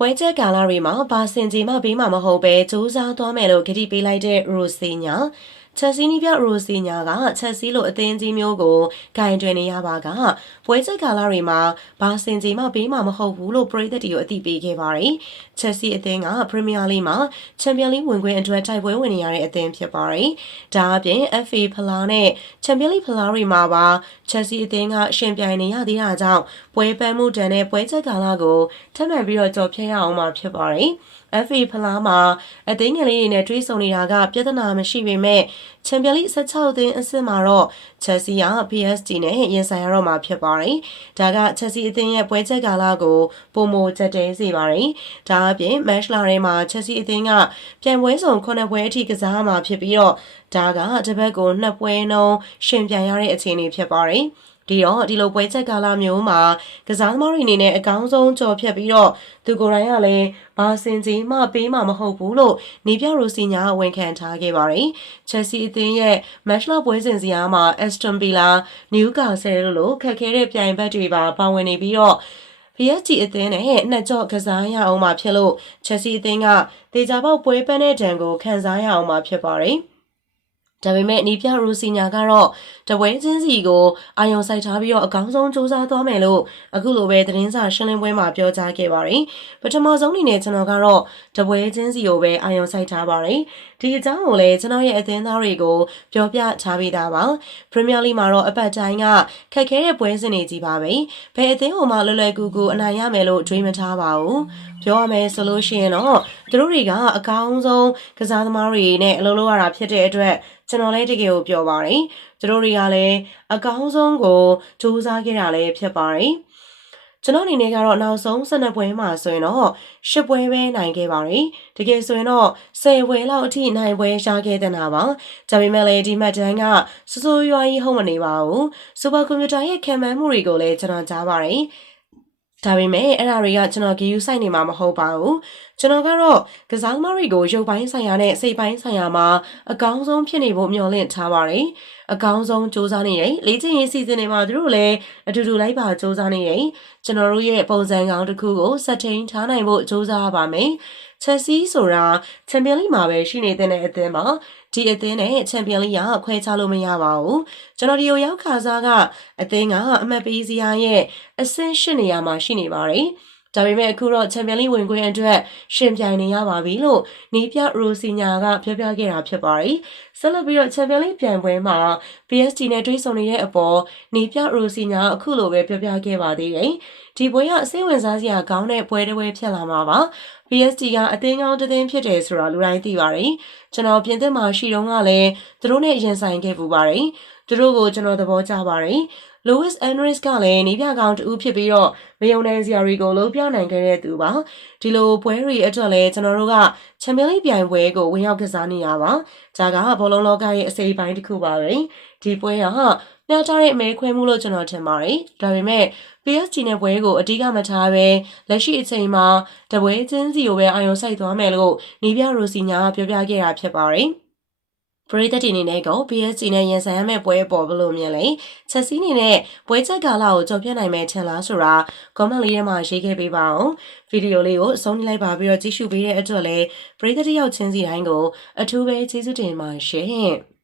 ပွဲချက်ကာလတွေမှာဘာစင်ကြီးမှဘေးမှာမဟုတ်ပဲစူးစမ်းသွားမယ်လို့ဂတိပေးလိုက်တဲ့ရိုစီညာချက်စီနီးပြရိုစီညာကချက်စီလိုအသင်းကြီးမျိုးကိုဂိုင်တွင်နေရပါကပွဲချက်ကာလတွေမှာဘာစင်ကြီးမှဘေးမှာမဟုတ်ဘူးလို့ပရိသတ်တွေကိုအသိပေးခဲ့ပါတယ်။ချက်စီအသင်းကပရီးမီးယားလိမှာချန်ပီယံလိဝင်ခွင့်အတွက်တိုက်ပွဲဝင်နေရတဲ့အသင်းဖြစ်ပါတယ်။ဒါအပြင် FA ဖလားနဲ့ချန်ပီယံလိဖလားတွေမှာပါချက်စီအသင်းကရှင်ပြိုင်နေရသေးတာကြောင့်ပွဲပန်းမှုတန်တဲ့ပွဲချက်ကာလကိုထပ်မံပြီးတော့ကြော်ဖြတ်ရအောင်မှာဖြစ်ပါတယ်။ FA ဖလားမှာအသင်းငယ်လေးတွေနဲ့တွေးဆုံနေတာကပြဿနာမရှိပေမဲ့ချန်ပီယံလိ16သင်းအဆင့်မှာတော့ချက်စီက PSG နဲ့ရင်ဆိုင်ရတော့မှာဖြစ်ပါတယ်။ဒါကချက်စီအသင်းရဲ့ပွဲချက်ကာလကိုပုံမကျက်တဲစေပါတယ်။ဒါအပြင်မတ်လထဲမှာချက်စီအသင်းကပြန်ပွဲဆောင်9ပွဲအထိကစားမှာဖြစ်ပြီးတော့ဒါကတစ်ပတ်ကို2ပွဲနှုန်းရှင်ပြိုင်ရတဲ့အခြေအနေဖြစ်ပါတယ်။ဒီလိုပွဲချက်ကာလမျိုးမှာကစားသမားတွေအနေနဲ့အကောင်းဆုံးကြော်ဖြတ်ပြီးတော့သူကိုယ်တိုင်ကလည်းဘာစင်ကြီးမှပေးမှာမဟုတ်ဘူးလို့နေပြရိုစီညာဝန်ခံထားခဲ့ပါတယ်။ချက်စီအသင်းရဲ့မတ်လပွဲစဉ်စီအားမှာအက်စတွန်ဗီလာနယူကာဆယ်လိုခက်ခဲတဲ့ပြိုင်ဘက်တွေပါဝင်နေပြီးတော့ PSG အသင်းနဲ့နှစ်ကြော့ကစားရအောင်မှာဖြစ်လို့ချက်စီအသင်းကဒေဂျာပေါက်ပွဲပန်းတဲ့တံကိုခံစားရအောင်မှာဖြစ်ပါတယ်။ဒါပေမဲ့နီးပြရိုစီညာကတော့တပွဲချင်းစီကိုအာယုံစိုက်ထားပြီးတော့အကောင်းဆုံးစူးစမ်းသွားမယ်လို့အခုလိုပဲသတင်းစာရှင်းလင်းပွဲမှာပြောကြားခဲ့ပါတယ်။ပထမဆုံးအနေနဲ့ကျွန်တော်ကတော့တပွဲချင်းစီကိုပဲအာယုံစိုက်ထားပါတယ်။ဒီအကြောင်းကိုလည်းကျွန်တော်ရဲ့အသင်းသားတွေကိုပြောပြထားပေးတာပါ။ပရီးမီးယားလိမှာတော့အပတ်တိုင်းကခက်ခဲတဲ့ပွဲစဉ်တွေကြီးပါပဲ။ဘယ်အသင်းဟိုမှလွယ်ကူအနိုင်ရမယ်လို့တွေးမထားပါဘူး။ပြောရမယ်ဆိုလို့ရှိရင်တော့သူတို့တွေကအကောင်းဆုံးကစားသမားတွေနဲ့အလုပ်လုပ်ရတာဖြစ်တဲ့အတွက်ကျွန်တော်လည်းတကယ်ကိုပြောပါတယ်။သူတို့တွေကလည်းအကောင်းဆုံးကိုစူးစမ်းခဲ့တာလည်းဖြစ်ပါတယ်။ကျွန်တော်အနေနဲ့ကတော့နောက်ဆုံး12ပွဲမှာဆိုရင်တော့10ပွဲပဲနိုင်ခဲ့ပါတယ်။တကယ်ဆိုရင်တော့10ပွဲလောက်အထိနိုင်ပွဲရခဲ့တဲ့နာပါ။ဒါပေမဲ့လည်းဒီမှတ်တမ်းကစိုးစိုးရွားကြီးဟုတ်မနေပါဘူး။စူပါကွန်ပျူတာရဲ့ခံမှန်းမှုတွေကိုလည်းကျွန်တော်ကြားပါတယ်။ဒါပေမဲ့အဲ့ဒါတွေကကျွန်တော်ဂရုစိုက်နေမှာမဟုတ်ပါဘူးကျွန်တော်ကတော့ကစားသမားတွေကိုရုပ်ပိုင်းဆိုင်ရာနဲ့စိတ်ပိုင်းဆိုင်ရာမှာအကောင်းဆုံးဖြစ်နေဖို့မျှော်လင့်ထားပါတယ်အကောင်းဆုံးစူးစမ်းနေတယ်လေ့ကျင့်ရေးစီစဉ်တွေမှာသူတို့လည်းအတူတူလိုက်ပါစူးစမ်းနေတယ်ကျွန်တော်တို့ရဲ့ပုံစံကောင်းတစ်ခုကိုစက်ထိန်ထားနိုင်ဖို့စူးစမ်းရပါမယ်ချက်စီဆိုတာချန်ပီယံလိမှာပဲရှိနေတဲ့အသင်းပါဒီအသင်းနဲ့ချန်ပီယံလိကခွဲခြားလို့မရပါဘူးကျွန်တော်ဒီကိုရောက်ခါစားကအသင်းကအမှတ်ပေးစရာရဲ့အဆင့်8နေရာမှာရှိနေပါတယ်ဒါပေမဲ့အခုတော့ချန်ပီယံလိဝင်ခွင့်အတွက်ရှင်ပြိုင်နေရပါပြီလို့နီးပြရိုစီညာကပြောပြခဲ့တာဖြစ်ပါတယ်ဆက်လက်ပြီးတော့ချန်ပီယံလိပြိုင်ပွဲမှာ PSG နဲ့တွေ့ဆုံနေတဲ့အပေါ်နီးပြရိုစီညာအခုလိုပဲပြောပြခဲ့ပါသေးတယ်ဒီပွဲကအစိမ့်ဝင်စားစရာကောင်းတဲ့ပွဲတစ်ပွဲဖြစ်လာမှာပါ PSG ကအသင်းကောင်းတစ်သင်းဖြစ်တယ်ဆိုတာလူတိုင်းသိပါတယ်ကျွန်တော်ပြင်သစ်မှာရှိတုန်းကလည်းသူတို့နဲ့ရင်ဆိုင်ခဲ့ပူပါတယ်သူတို့ကိုကျွန်တော်သဘောကျပါတယ်Luis Enrique ကလည်းနီးပြကောင်းတူဖြစ်ပြီးတော့မယုံနိုင်စရာတွေကိုလုံးပြနိုင်ခဲ့တဲ့သူပါဒီလိုပွဲတွေအတွက်လည်းကျွန်တော်တို့ကချန်ပီယံလိပြိုင်ပွဲကိုဝင်ရောက်ကစားနေရပါဒါကဘောလုံးလောကရဲ့အစိပ်ပိုင်းတစ်ခုပါပဲဒီပွဲကမျှတတဲ့အမဲခွဲမှုလို့ကျွန်တော်ထင်ပါတယ်ဒါပေမဲ့ PSG နဲ့ပွဲကိုအဓိကမထားပဲလက်ရှိအချိန်မှာတပွဲချင်းစီကိုပဲအာရုံစိုက်သွားမယ်လို့နီးပြရိုစီညာပြောပြခဲ့တာဖြစ်ပါတယ်ပရိသတ်တွေအနေနဲ့က PSG နဲ့ရင်ဆိုင်ရမယ့်ပွဲပေါ်ဘလို့မြင်လဲချက်စီအနေနဲ့ပွဲချက်ကာလကိုကြော်ပြနိုင်မယ်ထင်လားဆိုတာ comment လေးထဲမှာရေးခဲ့ပေးပါအောင်ဗီဒီယိုလေးကိုအဆုံးထိလိုက်ပါပြီးတော့ကြည့်ရှုပေးတဲ့အတွက်လည်းပရိသတ်တယောက်ချင်းစီတိုင်းကိုအထူးပဲကျေးဇူးတင်ပါရှင်